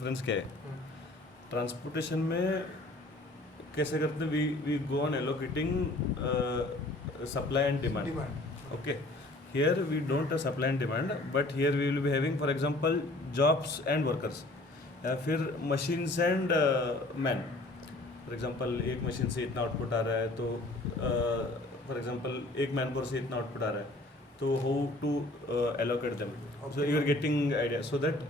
Difference क्या है. Transportation में कैसे करते हैं, we go on allocating supply and demand. Okay, here we don't supply and demand, but here we will be having for example jobs and workers, या फिर machines and man. For example एक machine से इतना output आ रहा है, तो for example एक मैन पावर से इतना आउटपुट आ रहा है, तो how to allocate them. So you are getting idea, so that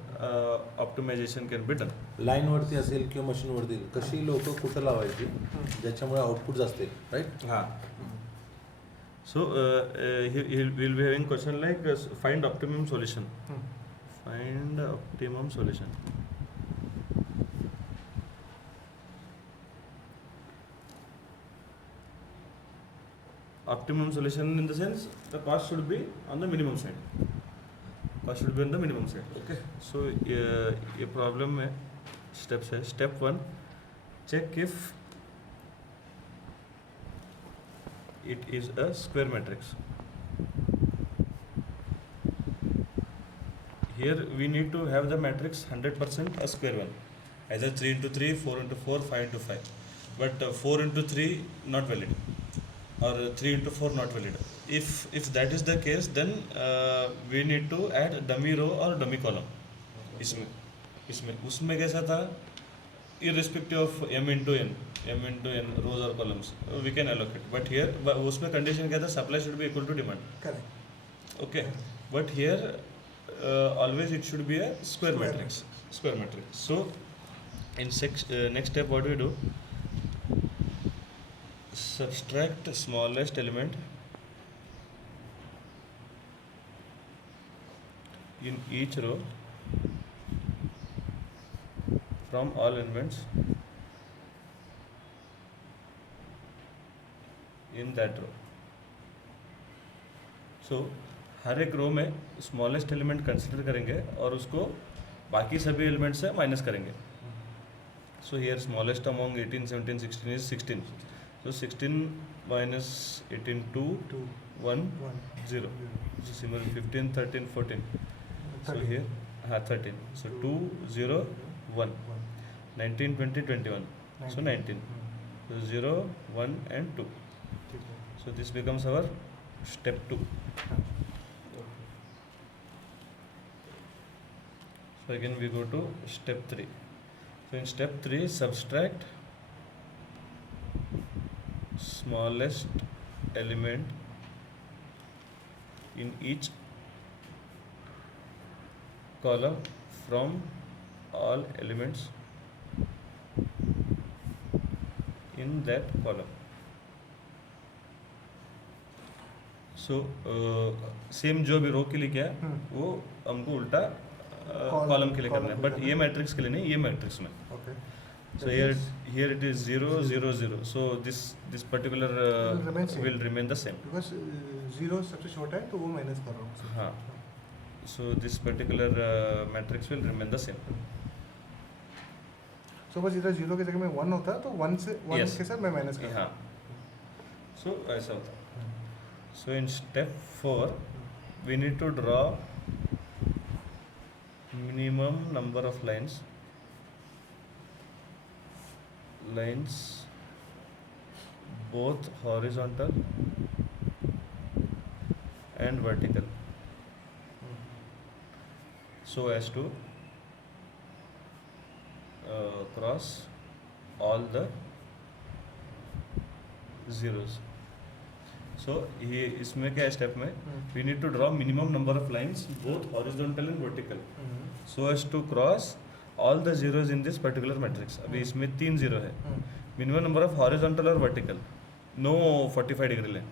optimization can be done. लाईनवरती असेल किंवा मशीनवरती कशी लोक कुठं लावायची ज्याच्यामुळे आउटपुट जास्त आहे, राईट. हां. So we'll be having question like find optimum solution. Find optimum solution. Optimum solution in the sense the cost should be on the minimum side. Cost should be on the minimum side. Okay. So ये problem में steps है. Step 1, check if it is a square matrix. Here we need to have the matrix 100% a square one, either 3 into 3, 4 into 4, 5 into 5. But 4 into 3 not valid, or 3 into 4 not valid. If that is the case, then we need to add dummy row or dummy column. इसमें उसमें कैसा था, irrespective of m into n rows or columns, we can allocate. But here उसमें condition क्या था, supply should be equal to demand. Correct. Okay, but here always it should be a square matrix. So in next step, what do we do? Subtract smallest element in each row from all elements in that row. So हर एक रो में smallest element consider करेंगे और उसको बाकी सभी element से minus करेंगे. So here smallest among 18, 17, 16 is 16. So 16 minus 18, 2, 1, 0. So similarly 15, 13, 14. So here 13. So 2, 0, 1. 19, 20, 21. So 19. So 0, 1 and 2. So this becomes our step 2. So again we go to step 3. So in step 3, subtract smallest element in each column from all elements in that column. So same जो भी रो के लिए किया वो हमको उल्टा column के लिए करना है, बट ये मैट्रिक्स के लिए नहीं, ये मैट्रिक्स में. Okay. So here it is 0, 0, 0. So this particular will remain the same. Because 0 सबसे छोटा है तो वो माइनस कर रहा हूँ. हाँ. So this particular matrix will remain the same. So बस इधर 0 की जगह में 1 होता है तो 1 से 1 Yes. के साथ मैं माइनस कर रहा हाँ. So ऐसा होता है. So in step 4, we need to draw minimum number of lines both horizontal and vertical, so as to cross all the zeros. So ये इसमें क्या स्टेप में we need to draw minimum number of lines both horizontal and vertical, so as to cross all the zeros in this particular matrix. अभी इसमें 3 zero है. Minimum number of horizontal और vertical, no 45 degree लें.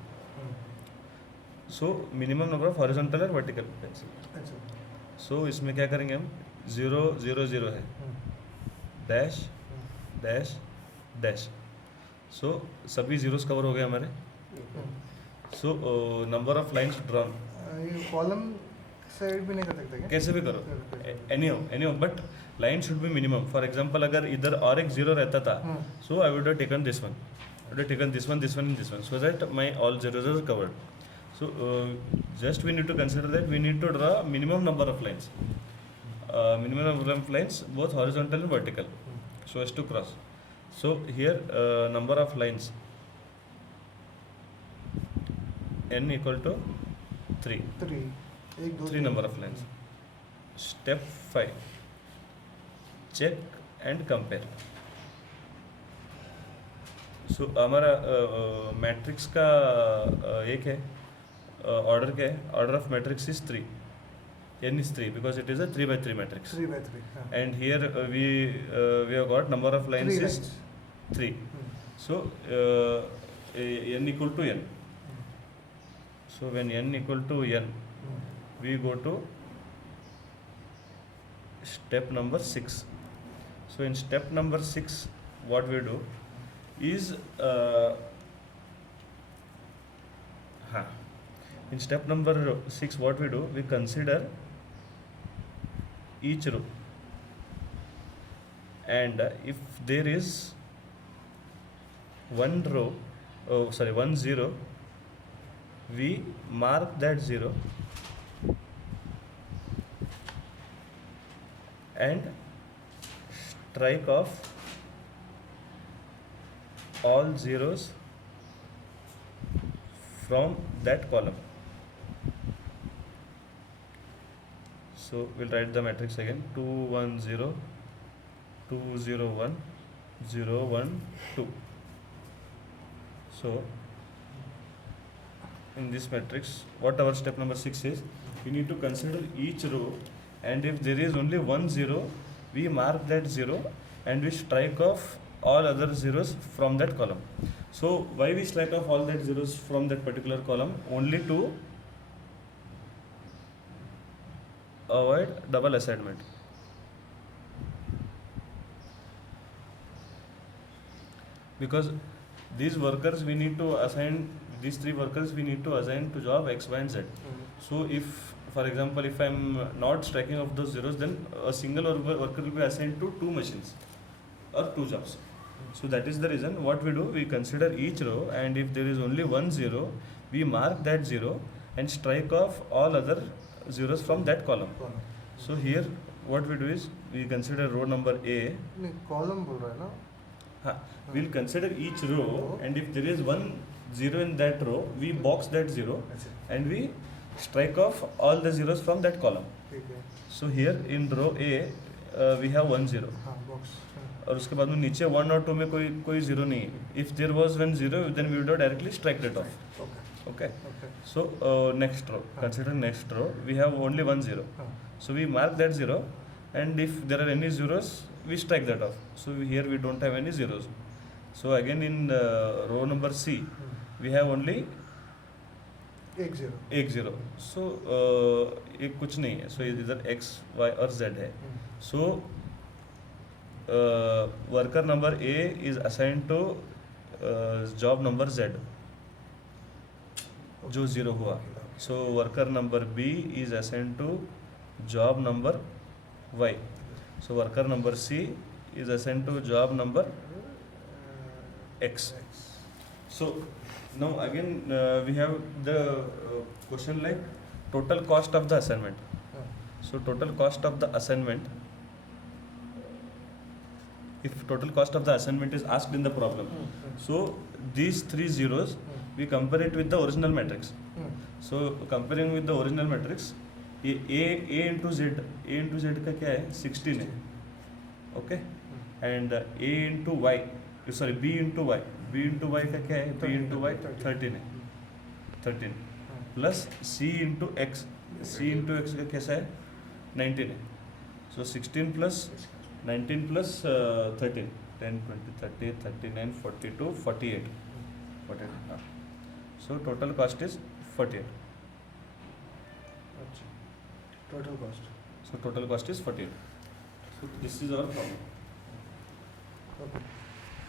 So minimum number of horizontal और vertical pencil. सो इसमें क्या करेंगे हम, 0, 0, 0 है, डैश डैश डैश. सो सभी जीरोस कवर हो गए हमारे. So number of lines drawn. ये कॉलम साइड भी नहीं कर सकते क्या? कैसे भी करो, anyhow, but line should be minimum. For example अगर इधर और एक जीरो रहता था, so I would have taken this one, this one and this one, so that my all zeros are covered. So just we need to consider that we need to draw minimum number of lines. minimum number of lines both horizontal and vertical so as to cross. So here number of lines n equal to 3. 3 एक दो 3 number of lines. Step 5, check and compare. So हमारा matrix का एक है order क्या है, order of matrix is 3, n is 3 because it is a 3 by 3 matrix. 3 by 3 हाँ. And here we have got number of lines 3 is lines. 3. So n equal to n. So when n equal to n, we go to step number 6. So in step number 6, what we do is in step number 6, what we do, we consider each row, and if there is one row, one zero, we mark that zero and strike off all zeros from that column. So we'll write the matrix again: 2 1 0 2 0 1 0 1 2. So in this matrix, what our step number 6 is, we need to consider each row, and if there is only one zero, we mark that zero and we strike off all other zeros from that column. So why we strike off all that zeros from that particular column? Only to avoid double assignment. Because these workers we need to assign, these 3 workers we need to assign to job X, Y and Z. So if, for example, if I am not striking off those zeros, then a single worker will be assigned to 2 machines or 2 jobs. So that is the reason what we do, we consider each row, and if there is only one zero, we mark that zero and strike off all other zeros from that column. So here what we do is, we consider row number A. नहीं column बोल रहा है ना. हाँ, we'll consider each row, and if there is one zero in that row, we box that zero अच्छा and we strike off all the zeros from that column. ठीक है. So here in row A we have 1 0, हाँ box. और उसके बाद में नीचे 1 और 2 में कोई जीरो नहीं है. If there was one zero, then we would have directly strike it off. Okay Okay. Okay. So next row, consider next row, we have only 1 0. हाँ So we mark that zero, and if there are any zeros, we strike that off. So here we don't have any zeros. So again in row number C, we have only एक 0. एक zero. So एक कुछ नहीं है. So इधर X, Y और Z है. So worker number A is assigned to job number Z, जो 0 हुआ. So worker number B is assigned to job number Y. So worker number C is assigned to job number X. So now again we have the question like total cost of the assignment. So total cost of the assignment, if total cost of the assignment is asked in the problem, so these 3 zeros we compare it with the original matrix. So comparing with the original matrix, A into Z का क्या है 16 है, okay, and A into Y, sorry B into Y का क्या है, B into Y 13 है, 13 plus C into X का कैसा है 19 है. So 16 plus 19 plus 13, 10 20 30 39 42 48. So total cost is 48. अच्छा total cost. So total cost is 48. So this is our problem. Okay.